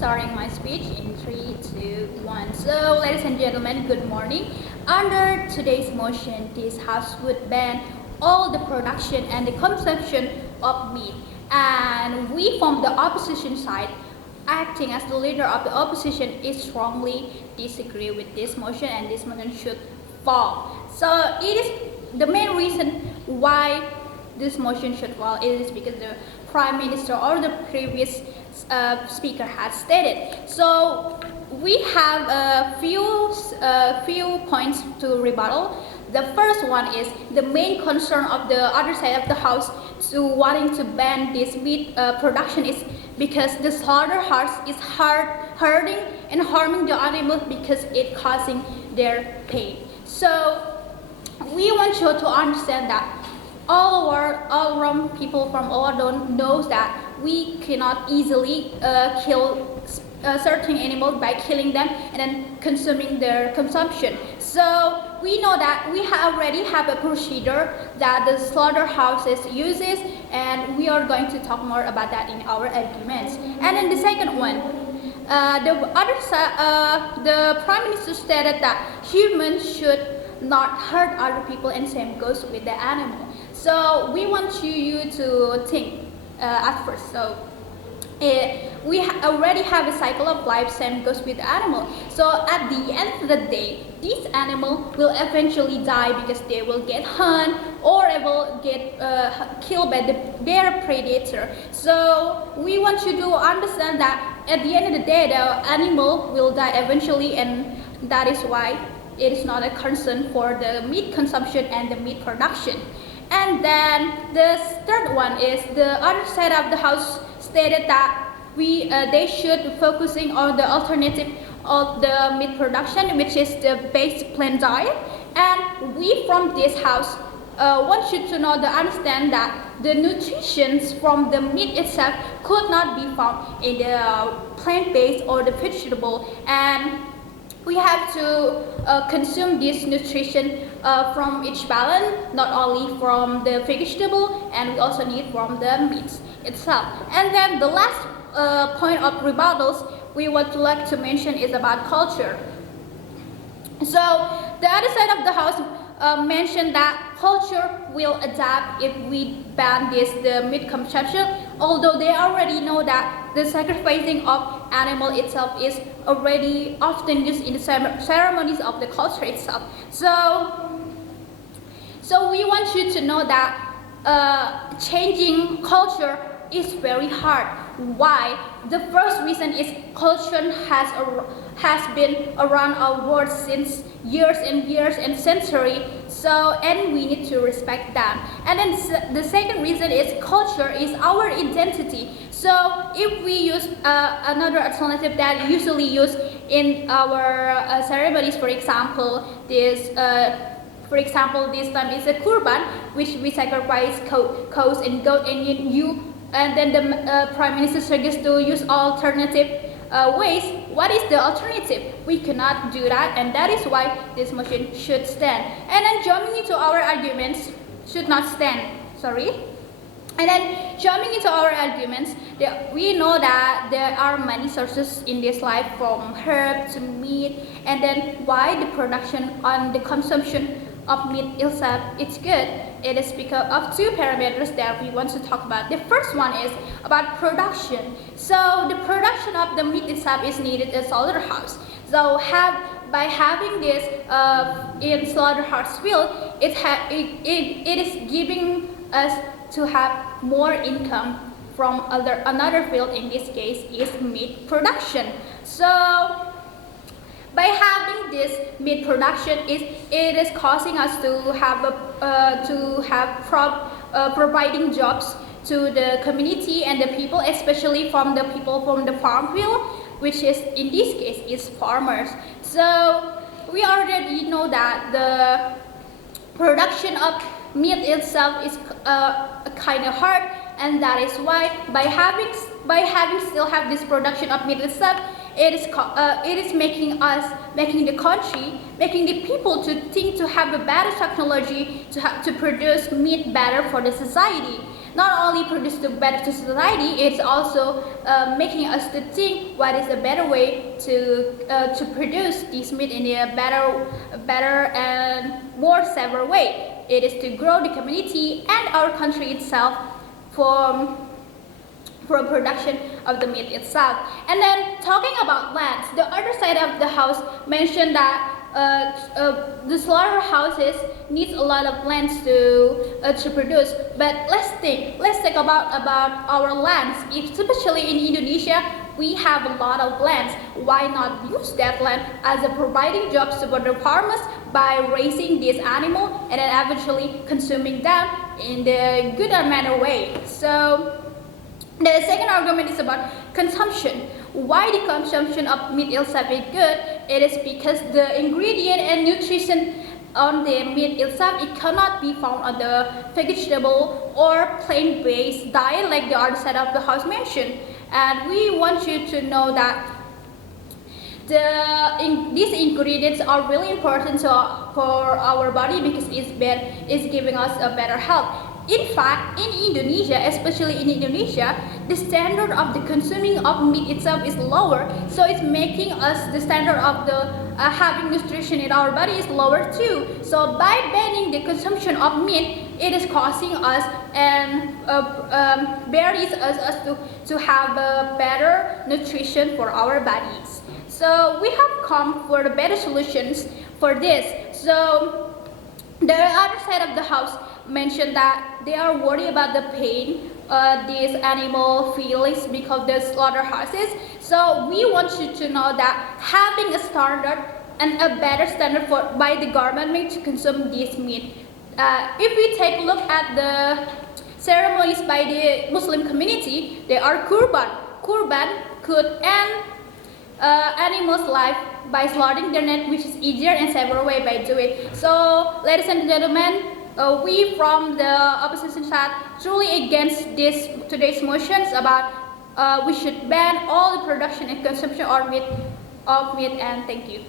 Starting my speech in 3, 2, 1. So, ladies and gentlemen, good morning. Under today's motion, this House would ban all the production and the consumption of meat. And we from the opposition side, acting as the leader of the opposition, is strongly disagree with this motion, and this motion should fall. So it is the main reason why this motion should fall. It is because the Prime Minister or the previous speaker has stated. So we have a few points to rebuttal. The first one is the main concern of the other side of the house to wanting to ban this meat production is because the slaughterhouse is hurting and harming the animals because it causing their pain. So we want you to understand that all around people from all around knows that we cannot easily kill certain animals by killing them and then consuming their consumption. So we know that we already have a procedure that the slaughterhouses uses, and we are going to talk more about that in our arguments. And then the second one, the Prime Minister stated that humans should not hurt other people, and same goes with the animal. So we want you to think at first. So we already have a cycle of life, same goes with the animal. So at the end of the day, this animal will eventually die because they will get hunted or they will get killed by their predator. So we want you to understand that at the end of the day, the animal will die eventually, and that is why it is not a concern for the meat consumption and the meat production. And then the third one is the other side of the house stated that they should focusing on the alternative of the meat production, which is the basic plant diet. And we from this house want you to understand that the nutrition from the meat itself could not be found in the plant-based or the vegetable, and we have to consume this nutrition from each balance, not only from the vegetable, and we also need from the meat itself. And then the last point of rebuttals we would like to mention is about culture. So the other side of the house mentioned that culture will adapt if we ban the meat consumption, although they already know that the sacrificing of animal itself is already often used in the ceremonies of the culture itself. So we want you to know that changing culture is very hard. Why? The first reason is culture has been around our world since years and years and centuries. So, and we need to respect that. And then the second reason is culture is our identity. So if we use another alternative that usually used in our ceremonies, for example, this time is a kurban, which we sacrifice cows and goat, and then the Prime Minister suggests to use alternative ways. What is the alternative? We cannot do that, and that is why this motion should stand. And then jumping into our arguments, should not stand. Sorry. And then jumping into our arguments, we know that there are many sources in this life, from herb to meat, and then why the production and the consumption of meat itself is good. It is because of two parameters that we want to talk about. The first one is about production. So the production of the meat itself is needed in slaughterhouse. So by having this in slaughterhouse field, it is giving us to have more income from another field. In this case, is meat production. So by having this meat production, it is causing us to have providing jobs to the community and the people, especially from the people from the farm field, which is in this case is farmers. So we already know that the production of meat itself is kind of hard, and that is why by having still have this production of meat itself, it is making the country, making the people to think to have a better technology to produce meat better for the society. not only produce the better to society, it's also making us to think what is the better way to produce this meat in a better and more safer way. It is to grow the community and our country itself for production of the meat itself. And then talking about lands, the other side of the house mentioned that the slaughterhouses needs a lot of lands to produce. But let's think about our lands. Especially in Indonesia, we have a lot of lands. Why not use that land as a providing jobs to the farmers by raising this animal and then eventually consuming them in the good and manner way? So the second argument is about consumption. Why the consumption of meat itself is good? It is because the ingredient and nutrition on the meat itself, it cannot be found on the vegetable or plant-based diet like the other side of the house mentioned. And we want you to know that these ingredients are really important for our body because it's giving us a better health. In fact, in Indonesia, especially in Indonesia, the standard of the consuming of meat itself is lower, so it's making us the standard of the having nutrition in our body is lower too. So by banning the consumption of meat, it is causing us and barriers us to have a better nutrition for our bodies. So we have come for the better solutions for this. So the other side of the house mentioned that they are worried about the pain these animal feelings because the slaughterhouses. So we want you to know that having a standard and a better standard by the government to consume this meat. If we take a look at the ceremonies by the Muslim community, they are kurban. Kurban could end animals' life by slaughtering their neck, which is easier and safer way by doing it. So, ladies and gentlemen, we from the opposition side truly against today's motions about we should ban all the production and consumption of meat, and thank you.